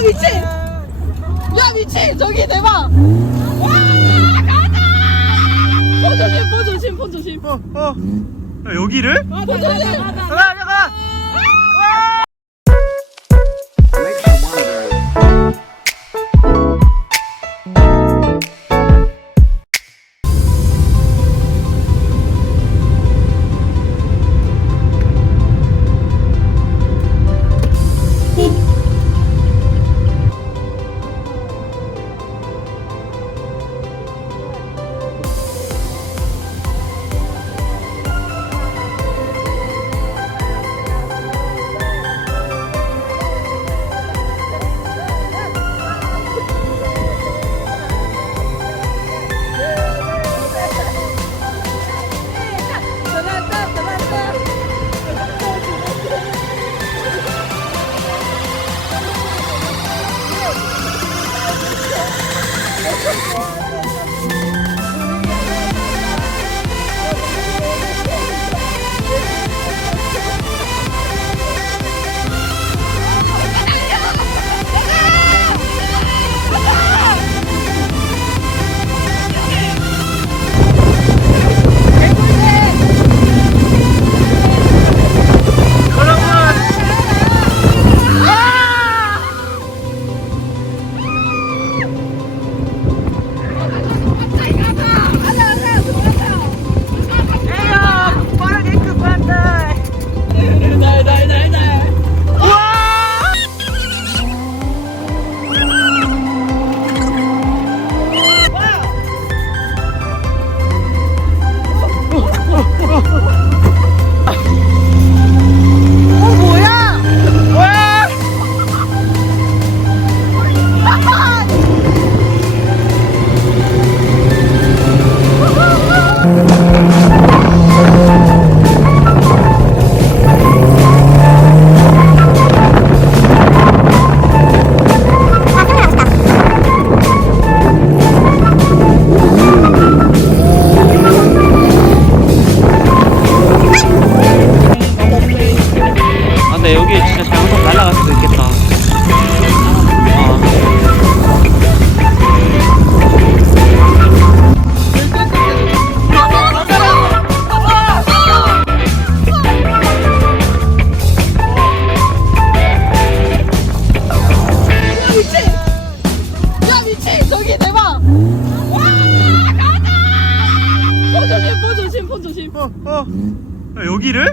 야 미친 야 미친 저기 대박 와 가자 폰 조심 폰 조심 폰 조심 어, 어. 야, 여기를? 폰 조심 가가, 가가.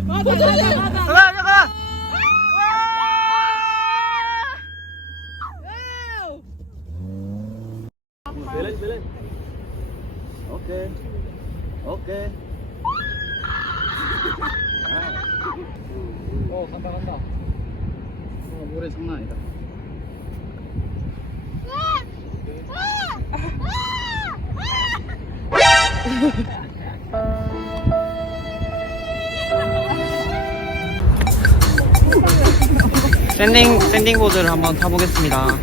가가, 가가. 오케이. 오케이. 어, 간다, 간다. 어, 노래 장난 아니다. 샌딩, 샌딩 보드를 한번 타보겠습니다.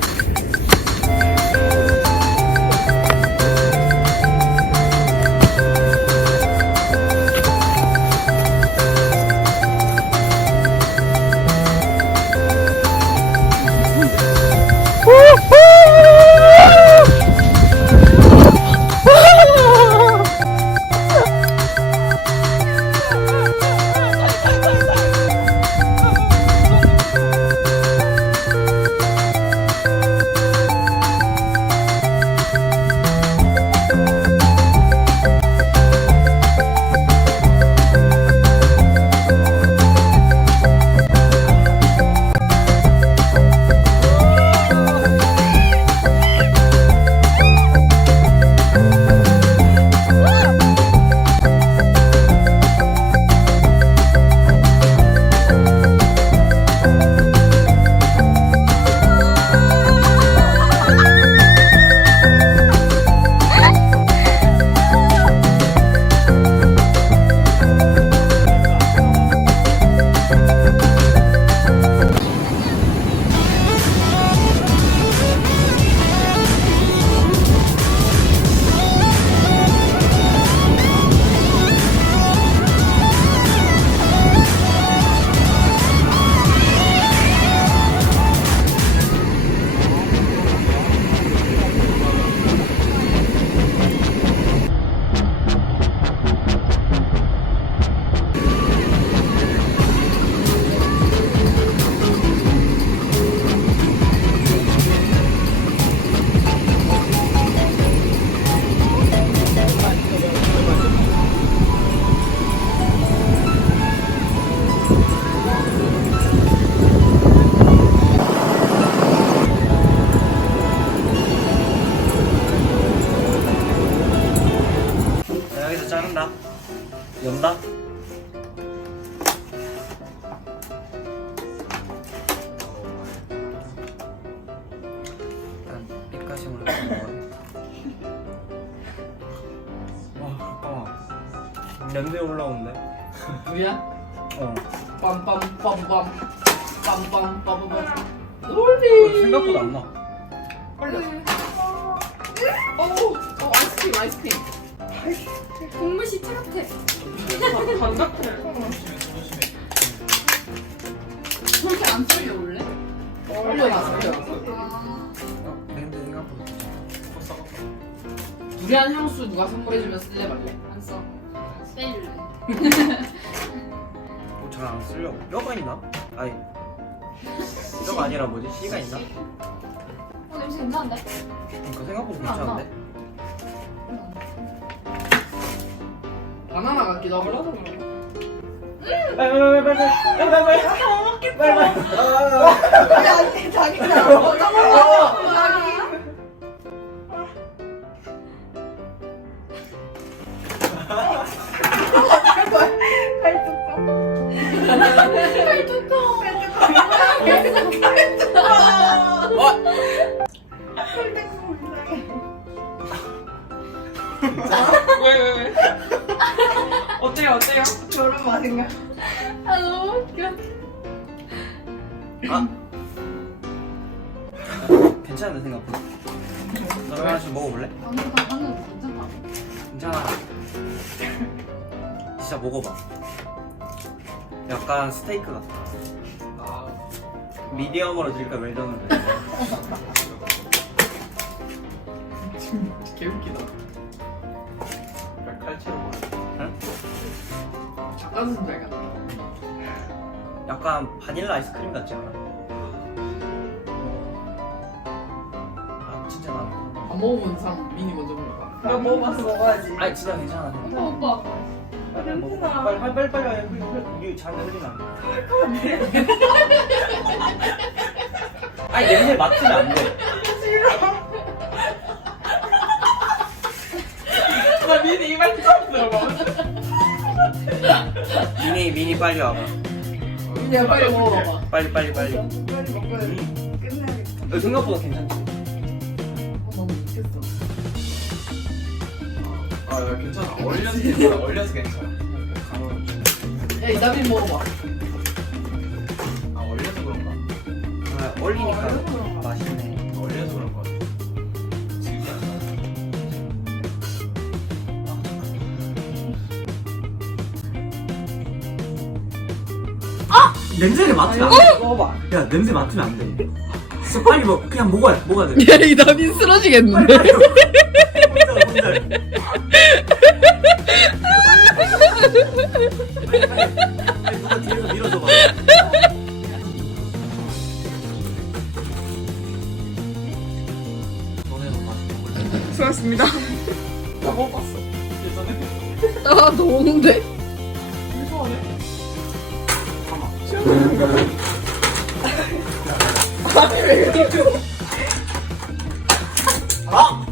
연다? 약간 빛까지 올라가는 와 잠깐만 냄새 올라오는데? 우리야? 어 빰빰빰빰 빰빰빰빰. 놀리 어, 생각보다 안나 빨리 어우 어 아이스크림 아이스크림 시체 같아. 반 같아 그렇게 안 썰려 원래? 올려놨어 올려놨어 아. 냄새 생각보다 두리안 향수 누가 선물해주면 쓸래 말래? 안 써. 세일래. 어, 잘안 쓸려 뼈가 있나? 아니 뼈가 아니라 뭐지? 씨가 있나? 어 냄새 괜찮은데? 그러니까 생각보다 괜찮은데? 바나나 같기도 하고. 아니 자기가 왜왜 왜 어때요 어때요? 저런 맛인가? 아 너무 웃겨. 아 괜찮은데 생각보다 너 하나씩 먹어볼래? 방금 방금 괜찮다. 괜찮아 진짜 먹어봐 약간 스테이크 같아 아 미디엄으로 드릴까 웰던으로 드릴까? 개웃기다 칼치로 응? 닭가슴살 같아. 약간 바닐라 아이스크림 같지 않아? 아 진짜 나 안 먹어본 사람 미니 먼저 먹어봐. 나 먹어봤어. 먹어야지. 아니 진짜 괜찮아. 오빠 오빠. 빨리 먹어. 빨리 빨리 빨리 빨리 빨리 빨리. 이게 잘 흘리면 안 돼. 아니 냄새 맡으면 안 돼. 나 미니 이말 처음 들어봐 미니 미니 빨리 와봐. 미니야 빨리 먹어봐 빨리 빨리 빨리. 빨리 먹어야지 끝내야겠다. 어, 생각보다 괜찮지? 어, 너무 아나 괜찮아. 얼려서 괜찮아. 얼려서 괜찮아. 야 이다민 먹어봐. 아 얼려서 그런가? 아, 얼리니까 맛있네. 얼려서 그런 거 같아 냄새를 맡으면 안 돼. 먹어봐. 야, 냄새 맡으면 안 돼. 진짜 빨리 먹, 그냥 먹어야, 먹어야 돼. 야 이다민 쓰러지겠는데 빨리, 빨리. 혼자, 혼자. 빨리, 빨리. 빨리 누가 뒤에서 밀어줘 봐. 너네도 맛있게 먹을래? 수고하셨습니다 나 먹어봤어 예전에 아 더운데 아!